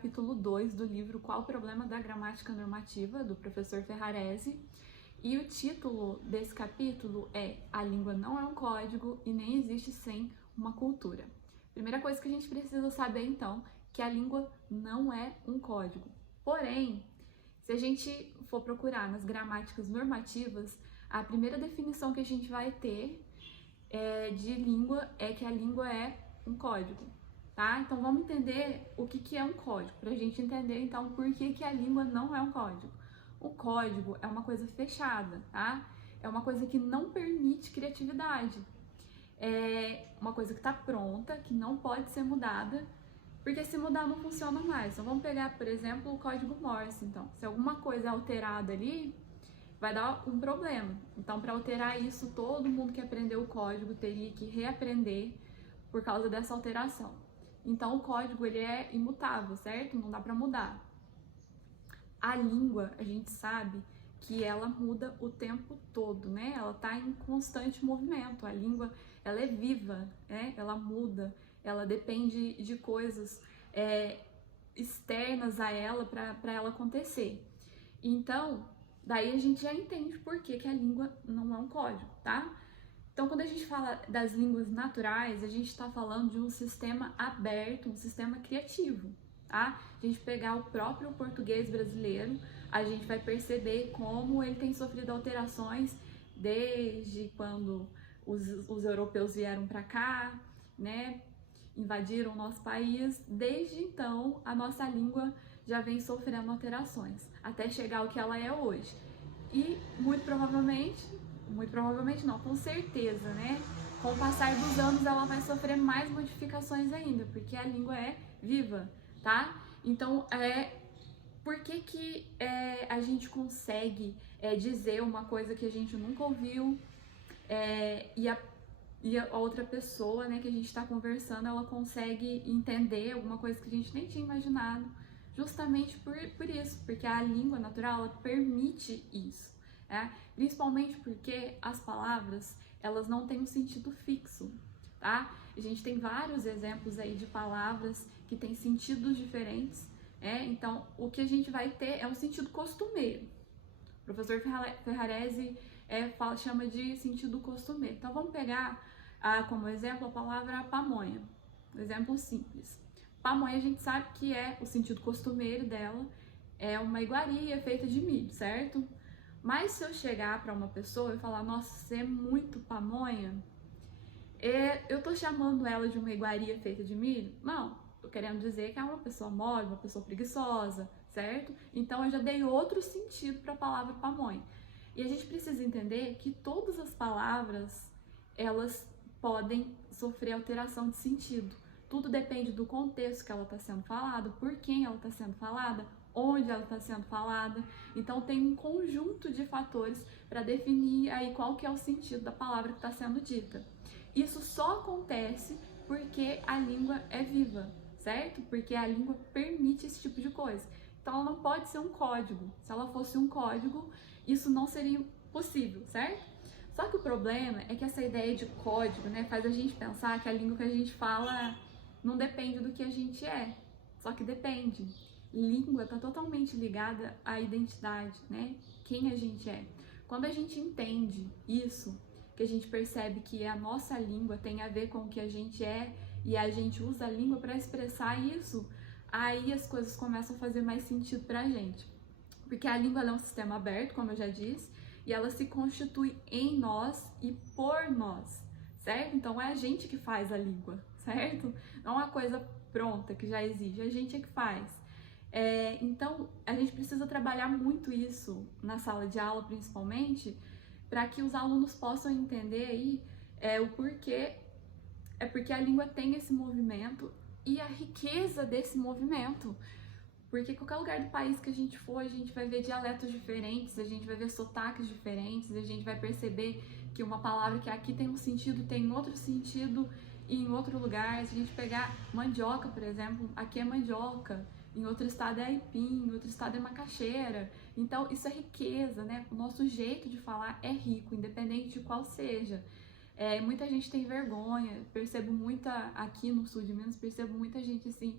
capítulo 2 do livro Qual o Problema da Gramática Normativa, do professor Ferrarese. E o título desse capítulo é A língua não é um código e nem existe sem uma cultura. Primeira coisa que a gente precisa saber, então, que a língua não é um código. Porém, se a gente for procurar nas gramáticas normativas, a primeira definição que a gente vai ter de língua é que a língua é um código, tá? Então vamos entender o que é um código, para a gente entender então por que a língua não é um código. O código é uma coisa fechada, tá? É uma coisa que não permite criatividade. É uma coisa que está pronta, que não pode ser mudada, porque se mudar não funciona mais. Então vamos pegar, por exemplo, o código Morse. Então, se alguma coisa é alterada ali, vai dar um problema. Então, para alterar isso, todo mundo que aprendeu o código teria que reaprender por causa dessa alteração. Então, o código ele é imutável, certo? Não dá para mudar. A língua, a gente sabe que ela muda o tempo todo, né? Ela está em constante movimento. A língua, ela é viva, né? Ela muda, ela depende de coisas externas a ela para ela acontecer. Então, daí a gente já entende por que a língua não é um código, tá? Então, quando a gente fala das línguas naturais, a gente está falando de um sistema aberto, um sistema criativo, tá? A gente pegar o próprio português brasileiro, a gente vai perceber como ele tem sofrido alterações desde quando os europeus vieram para cá, né? Invadiram o nosso país. Desde então, a nossa língua já vem sofrendo alterações, até chegar ao que ela é hoje. E muito provavelmente não, com certeza, né? Com o passar dos anos ela vai sofrer mais modificações ainda, porque a língua é viva, tá? Então, por que a gente consegue dizer uma coisa que a gente nunca ouviu e a outra pessoa, né, que a gente está conversando, ela consegue entender alguma coisa que a gente nem tinha imaginado, justamente por isso, porque a língua natural, ela permite isso, né? Principalmente porque as palavras, elas não têm um sentido fixo, tá? A gente tem vários exemplos aí de palavras que têm sentidos diferentes, então o que a gente vai ter é um sentido costumeiro. O professor Ferrarese chama de sentido costumeiro. Então vamos pegar como exemplo a palavra pamonha, um exemplo simples. Pamonha a gente sabe que o sentido costumeiro dela é uma iguaria feita de milho, certo? Mas se eu chegar para uma pessoa e falar, nossa, você é muito pamonha, eu tô chamando ela de uma iguaria feita de milho? Não, tô querendo dizer que é uma pessoa mole, uma pessoa preguiçosa, certo? Então eu já dei outro sentido para a palavra pamonha. E a gente precisa entender que todas as palavras, elas podem sofrer alteração de sentido. Tudo depende do contexto que ela está sendo falada, por quem ela está sendo falada, onde ela está sendo falada. Então tem um conjunto de fatores para definir aí qual que é o sentido da palavra que está sendo dita. Isso só acontece porque a língua é viva, certo? Porque a língua permite esse tipo de coisa. Então ela não pode ser um código. Se ela fosse um código, isso não seria possível, certo? Só que o problema é que essa ideia de código, né, faz a gente pensar que a língua que a gente fala não depende do que a gente é. Só que depende. Língua está totalmente ligada à identidade, né? Quem a gente é. Quando a gente entende isso, que a gente percebe que a nossa língua tem a ver com o que a gente é e a gente usa a língua para expressar isso, aí as coisas começam a fazer mais sentido pra gente. Porque a língua é um sistema aberto, como eu já disse, e ela se constitui em nós e por nós, certo? Então é a gente que faz a língua, certo? Não é uma coisa pronta que já existe, a gente é que faz. Então a gente precisa trabalhar muito isso na sala de aula, principalmente, para que os alunos possam entender aí o porquê. É porque a língua tem esse movimento e a riqueza desse movimento. Porque qualquer lugar do país que a gente for, a gente vai ver dialetos diferentes, a gente vai ver sotaques diferentes, a gente vai perceber que uma palavra que aqui tem um sentido, tem outro sentido em outro lugar. Se a gente pegar mandioca, por exemplo, aqui é mandioca, em outro estado é aipim, em outro estado é macaxeira. Então isso é riqueza, né? O nosso jeito de falar é rico, independente de qual seja. Muita gente tem vergonha, percebo muita, aqui no sul de Minas, percebo muita gente assim,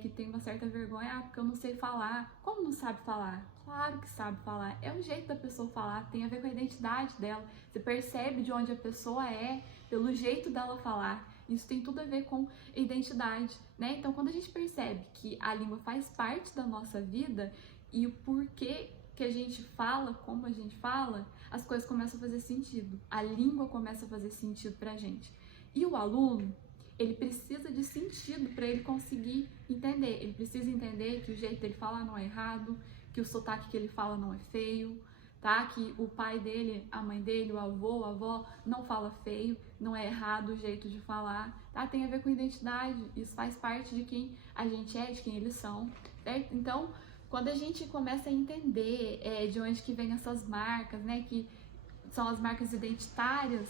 que tem uma certa vergonha, porque eu não sei falar. Como não sabe falar? Claro que sabe falar. É o jeito da pessoa falar, tem a ver com a identidade dela. Você percebe de onde a pessoa é pelo jeito dela falar. Isso tem tudo a ver com identidade, né? Então, quando a gente percebe que a língua faz parte da nossa vida e o porquê que a gente fala, como a gente fala, as coisas começam a fazer sentido. A língua começa a fazer sentido pra gente. E o aluno, ele precisa de sentido para ele conseguir entender. Ele precisa entender que o jeito dele falar não é errado, que o sotaque que ele fala não é feio, tá? Que o pai dele, a mãe dele, o avô, a avó não fala feio, não é errado o jeito de falar, tá? Tem a ver com identidade, isso faz parte de quem a gente é, de quem eles são, certo? Então, quando a gente começa a entender de onde que vem essas marcas, né, que são as marcas identitárias,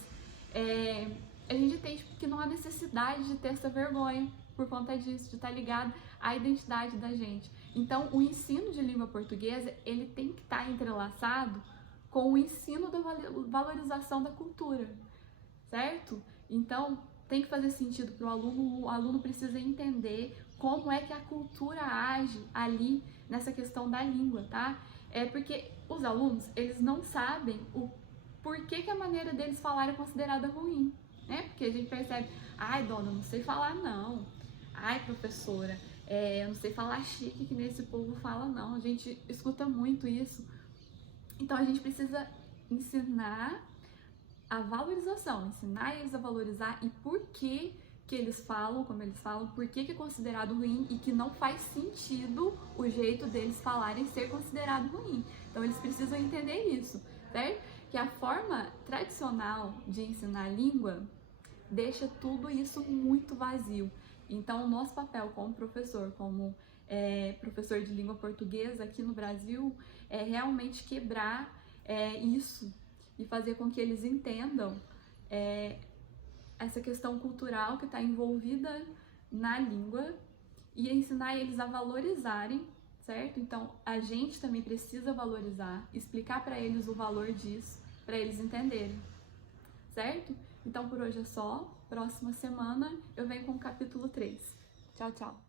a gente entende que não há necessidade de ter essa vergonha por conta disso, de estar ligado à identidade da gente. Então, o ensino de língua portuguesa, ele tem que estar entrelaçado com o ensino da valorização da cultura, certo? Então, tem que fazer sentido para o aluno precisa entender como é que a cultura age ali nessa questão da língua, tá? Porque os alunos, eles não sabem o porquê que a maneira deles falar é considerada ruim, né? Porque a gente percebe, ai, dona, eu não sei falar não. Ai, professora, eu não sei falar chique que nesse povo fala não. A gente escuta muito isso. Então a gente precisa ensinar a valorização, ensinar eles a valorizar e por que eles falam, como eles falam, por que é considerado ruim e que não faz sentido o jeito deles falarem ser considerado ruim. Então eles precisam entender isso, certo? Que a forma tradicional de ensinar a língua deixa tudo isso muito vazio. Então, o nosso papel como professor, como professor de língua portuguesa aqui no Brasil, é realmente quebrar isso e fazer com que eles entendam essa questão cultural que está envolvida na língua e ensinar eles a valorizarem, certo? Então, a gente também precisa valorizar, explicar para eles o valor disso, para eles entenderem, certo? Então, por hoje é só. Próxima semana eu venho com o capítulo 3. Tchau, tchau!